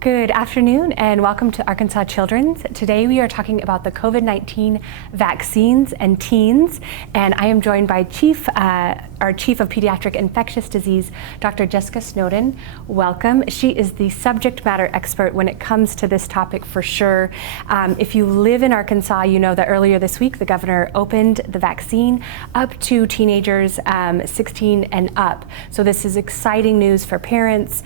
Good afternoon and welcome to Arkansas Children's. Today we are talking about the COVID-19 vaccines and teens, and I am joined by our Chief of Pediatric Infectious Disease, Dr. Jessica Snowden. Welcome. She is the subject matter expert when it comes to this topic for sure. If you live in Arkansas, you know that earlier this week the governor opened the vaccine up to teenagers 16 and up. So this is exciting news for parents,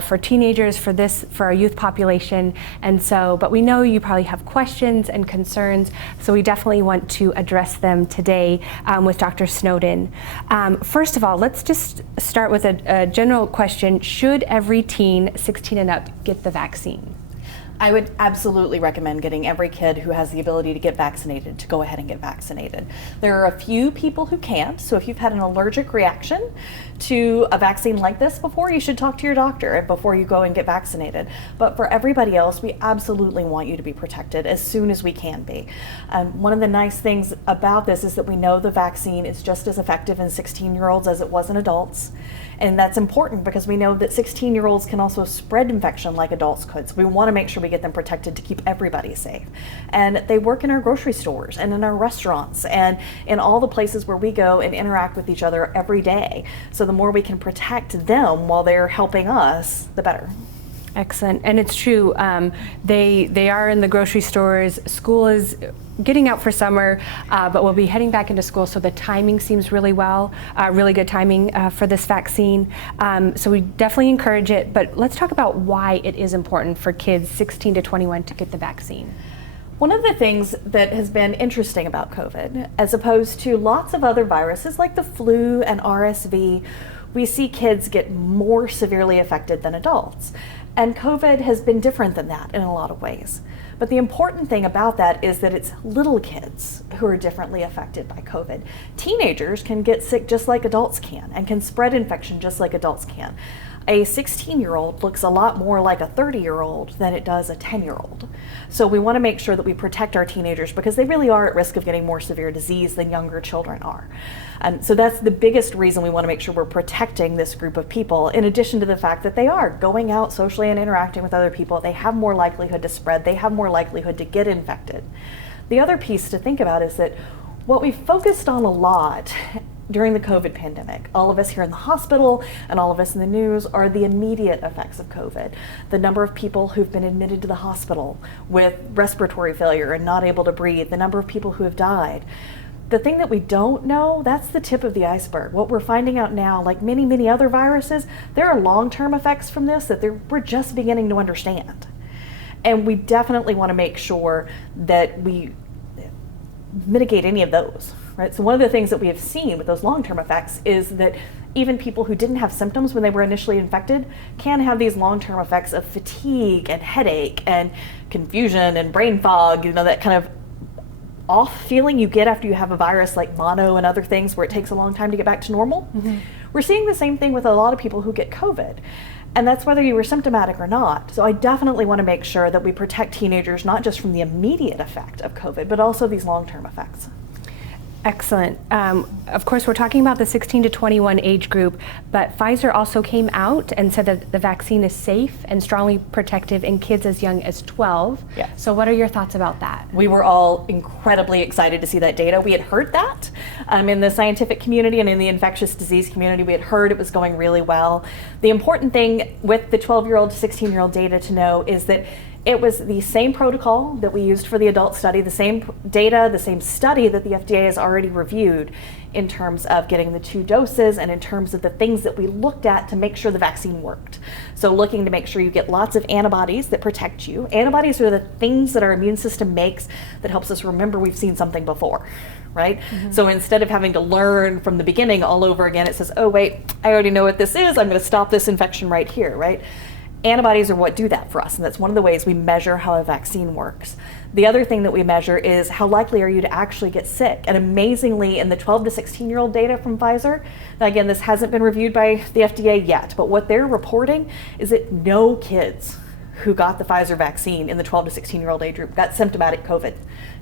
for teenagers, for our youth population. And so, but we know you probably have questions and concerns, so we definitely want to address them today with Dr. Snowden. First of all, let's just start with a general question. Should every teen 16 and up get the vaccine? I would absolutely recommend getting every kid who has the ability to get vaccinated to go ahead and get vaccinated. There are a few people who can't, so if you've had an allergic reaction to a vaccine like this before, you should talk to your doctor before you go and get vaccinated. But for everybody else, we absolutely want you to be protected as soon as we can be. One of the nice things about this is that we know the vaccine is just as effective in 16-year-olds as it was in adults. And that's important because we know that 16-year-olds can also spread infection like adults could. So we want to make sure we get them protected to keep everybody safe. And they work in our grocery stores and in our restaurants and in all the places where we go and interact with each other every day. So the more we can protect them while they're helping us, the better. Excellent. And it's true. They are in the grocery stores. School is getting out for summer, but we'll be heading back into school. So the timing seems really good timing for this vaccine. So we definitely encourage it. But let's talk about why it is important for kids 16 to 21 to get the vaccine. One of the things that has been interesting about COVID, as opposed to lots of other viruses like the flu and RSV, we see kids get more severely affected than adults. And COVID has been different than that in a lot of ways. But the important thing about that is that it's little kids who are differently affected by COVID. Teenagers can get sick just like adults can and can spread infection just like adults can. A 16-year-old looks a lot more like a 30-year-old than it does a 10-year-old. So we want to make sure that we protect our teenagers because they really are at risk of getting more severe disease than younger children are. So that's the biggest reason we want to make sure we're protecting this group of people, in addition to the fact that they are going out socially and interacting with other people. They have more likelihood to spread. They have more likelihood to get infected. The other piece to think about is that what we focused on a lot during the COVID pandemic, all of us here in the hospital and all of us in the news, are the immediate effects of COVID. The number of people who've been admitted to the hospital with respiratory failure and not able to breathe, the number of people who have died. The thing that we don't know, that's the tip of the iceberg. What we're finding out now, like many, many other viruses, there are long-term effects from this that we're just beginning to understand. And we definitely want to make sure that we mitigate any of those. Right? So one of the things that we have seen with those long-term effects is that even people who didn't have symptoms when they were initially infected can have these long-term effects of fatigue and headache and confusion and brain fog, that kind of off feeling you get after you have a virus like mono and other things where it takes a long time to get back to normal. Mm-hmm. We're seeing the same thing with a lot of people who get COVID. And that's whether you were symptomatic or not. So I definitely want to make sure that we protect teenagers not just from the immediate effect of COVID, but also these long-term effects. Excellent. Of course, we're talking about the 16 to 21 age group, but Pfizer also came out and said that the vaccine is safe and strongly protective in kids as young as 12. Yes. So what are your thoughts about that? We were all incredibly excited to see that data. We had heard that in the scientific community and in the infectious disease community. We had heard it was going really well. The important thing with the 12-year-old to 16-year-old data to know is that it was the same protocol that we used for the adult study, the same data, the same study that the FDA has already reviewed in terms of getting the 2 doses and in terms of the things that we looked at to make sure the vaccine worked. So looking to make sure you get lots of antibodies that protect you. Antibodies are the things that our immune system makes that helps us remember we've seen something before, right? Mm-hmm. So instead of having to learn from the beginning all over again, it says, oh wait, I already know what this is, I'm gonna stop this infection right here, right? Antibodies are what do that for us, and that's one of the ways we measure how a vaccine works. The other thing that we measure is how likely are you to actually get sick. And amazingly, in the 12 to 16-year-old data from Pfizer, now again, this hasn't been reviewed by the FDA yet, but what they're reporting is that no kids who got the Pfizer vaccine in the 12 to 16-year-old age group got symptomatic COVID.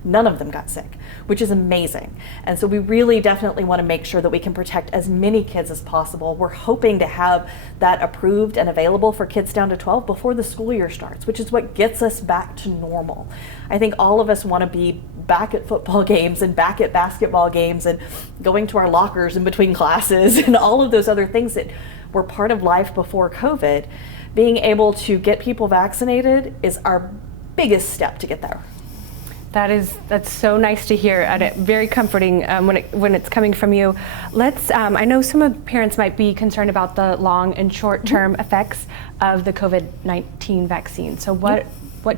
None of them got sick, which is amazing. And so we really definitely want to make sure that we can protect as many kids as possible. We're hoping to have that approved and available for kids down to 12 before the school year starts, which is what gets us back to normal. I think all of us want to be back at football games and back at basketball games and going to our lockers in between classes and all of those other things that were part of life before COVID. Being able to get people vaccinated is our biggest step to get there. That's so nice to hear, and very comforting when it's coming from you. I know some parents might be concerned about the long and short-term effects of the COVID-19 vaccine. So what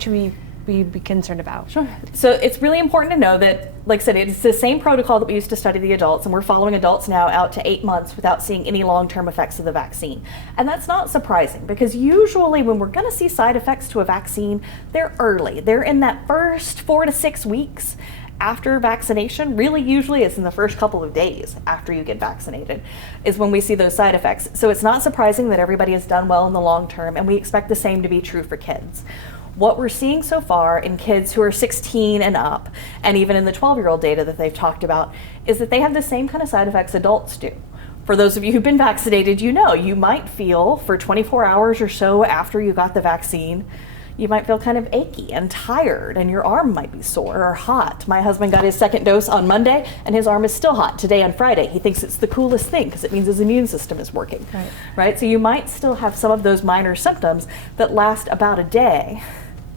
should we be concerned about? Sure. So it's really important to know that, like I said, it's the same protocol that we used to study the adults, and we're following adults now out to 8 months without seeing any long-term effects of the vaccine. And that's not surprising, because usually when we're going to see side effects to a vaccine, they're early. They're in that first 4 to 6 weeks after vaccination. Really, usually it's in the first couple of days after you get vaccinated is when we see those side effects. So it's not surprising that everybody has done well in the long term, and we expect the same to be true for kids. What we're seeing so far in kids who are 16 and up, and even in the 12-year-old data that they've talked about, is that they have the same kind of side effects adults do. For those of you who've been vaccinated, you know, you might feel for 24 hours or so after you got the vaccine, you might feel kind of achy and tired, and your arm might be sore or hot. My husband got his second dose on Monday, and his arm is still hot today on Friday. He thinks it's the coolest thing because it means his immune system is working. Right? So you might still have some of those minor symptoms that last about a day,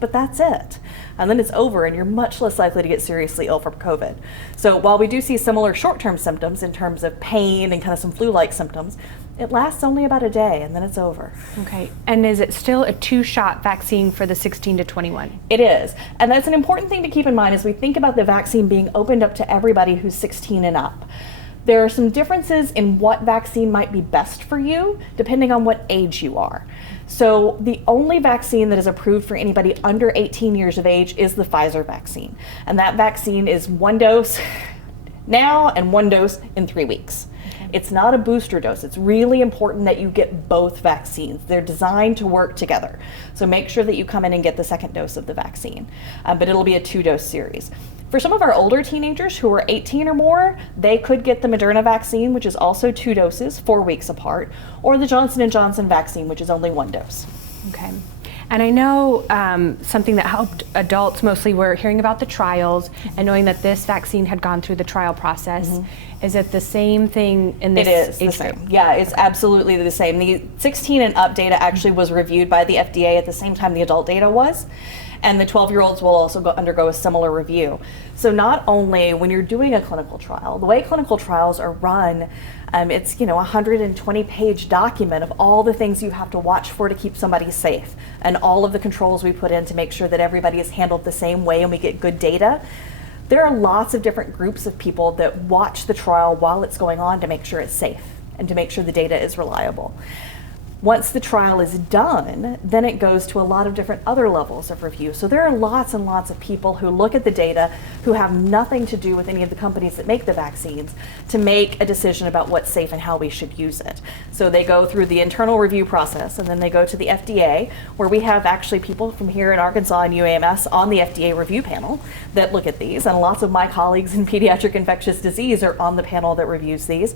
but that's it. And then it's over, and you're much less likely to get seriously ill from COVID. So while we do see similar short-term symptoms in terms of pain and kind of some flu-like symptoms, it lasts only about a day, and then it's over. Okay, and is it still a 2-shot vaccine for the 16 to 21? It is, and that's an important thing to keep in mind as we think about the vaccine being opened up to everybody who's 16 and up. There are some differences in what vaccine might be best for you, depending on what age you are. So the only vaccine that is approved for anybody under 18 years of age is the Pfizer vaccine. And that vaccine is 1 dose now and 1 dose in 3 weeks. Okay. It's not a booster dose. It's really important that you get both vaccines. They're designed to work together. So make sure that you come in and get the second dose of the vaccine. But it'll be a 2-dose series. For some of our older teenagers who are 18 or more, they could get the Moderna vaccine, which is also 2 doses, 4 weeks apart, or the Johnson & Johnson vaccine, which is only 1 dose. Okay. And I know something that helped adults mostly were hearing about the trials and knowing that this vaccine had gone through the trial process. Mm-hmm. Is it the same thing in this? It is the same. Yeah, it's absolutely the same. The 16 and up data actually was reviewed by the FDA at the same time the adult data was. And the 12-year-olds will also undergo a similar review. So not only when you're doing a clinical trial, the way clinical trials are run, it's a 120-page document of all the things you have to watch for to keep somebody safe, and all of the controls we put in to make sure that everybody is handled the same way and we get good data. There are lots of different groups of people that watch the trial while it's going on to make sure it's safe and to make sure the data is reliable. Once the trial is done, then it goes to a lot of different other levels of review. So there are lots and lots of people who look at the data who have nothing to do with any of the companies that make the vaccines to make a decision about what's safe and how we should use it. So they go through the internal review process, and then they go to the FDA, where we have actually people from here in Arkansas and UAMS on the FDA review panel that look at these, and lots of my colleagues in Pediatric Infectious Disease are on the panel that reviews these.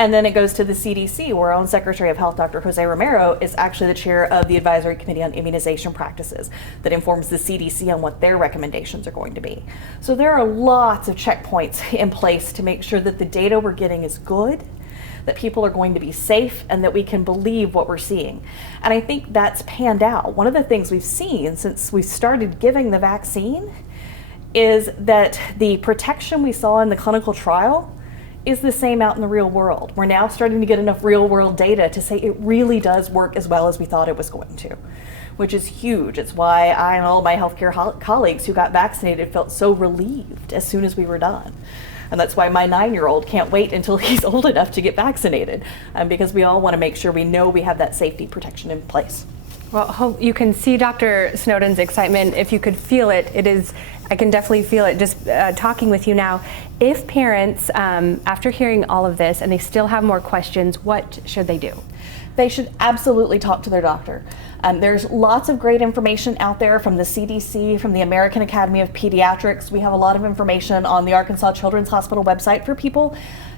And then it goes to the CDC, where our own Secretary of Health, Dr. Jose Romero, is actually the chair of the Advisory Committee on Immunization Practices that informs the CDC on what their recommendations are going to be. So there are lots of checkpoints in place to make sure that the data we're getting is good, that people are going to be safe, and that we can believe what we're seeing. And I think that's panned out. One of the things we've seen since we started giving the vaccine is that the protection we saw in the clinical trial is the same out in the real world. We're now starting to get enough real world data to say it really does work as well as we thought it was going to, which is huge. It's why I and all my healthcare colleagues who got vaccinated felt so relieved as soon as we were done. And that's why my 9-year-old can't wait until he's old enough to get vaccinated, because we all want to make sure we know we have that safety protection in place. Well, you can see Dr. Snowden's excitement. If you could feel it, I can definitely feel it just talking with you now. If parents, after hearing all of this and they still have more questions, what should they do? They should absolutely talk to their doctor. There's lots of great information out there from the CDC, from the American Academy of Pediatrics. We have a lot of information on the Arkansas Children's Hospital website for people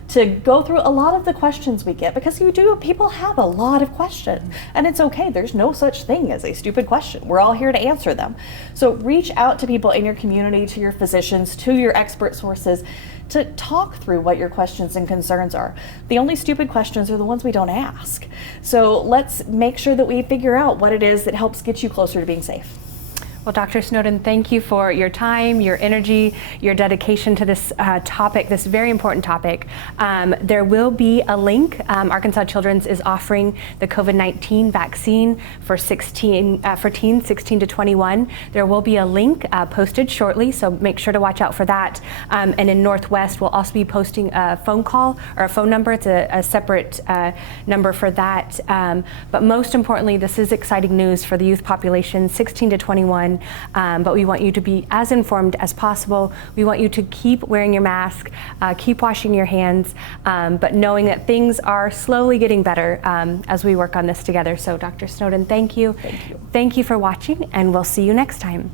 to go through a lot of the questions we get, because people have a lot of questions, and it's okay. There's no such thing as a stupid question. We're all here to answer them. So reach out to people in your community, to your physicians, to your expert sources, to talk through what your questions and concerns are. The only stupid questions are the ones we don't ask. So let's make sure that we figure out what it is that helps get you closer to being safe. Well, Dr. Snowden, thank you for your time, your energy, your dedication to this topic, this very important topic. There will be a link. Arkansas Children's is offering the COVID-19 vaccine for teens 16 to 21. There will be a link posted shortly, so make sure to watch out for that. And in Northwest, we'll also be posting a phone call or a phone number. It's a separate number for that. But most importantly, this is exciting news for the youth population, 16 to 21. But we want you to be as informed as possible. We want you to keep wearing your mask, keep washing your hands, but knowing that things are slowly getting better as we work on this together. So Dr. Snowden, thank you. Thank you. Thank you for watching, and we'll see you next time.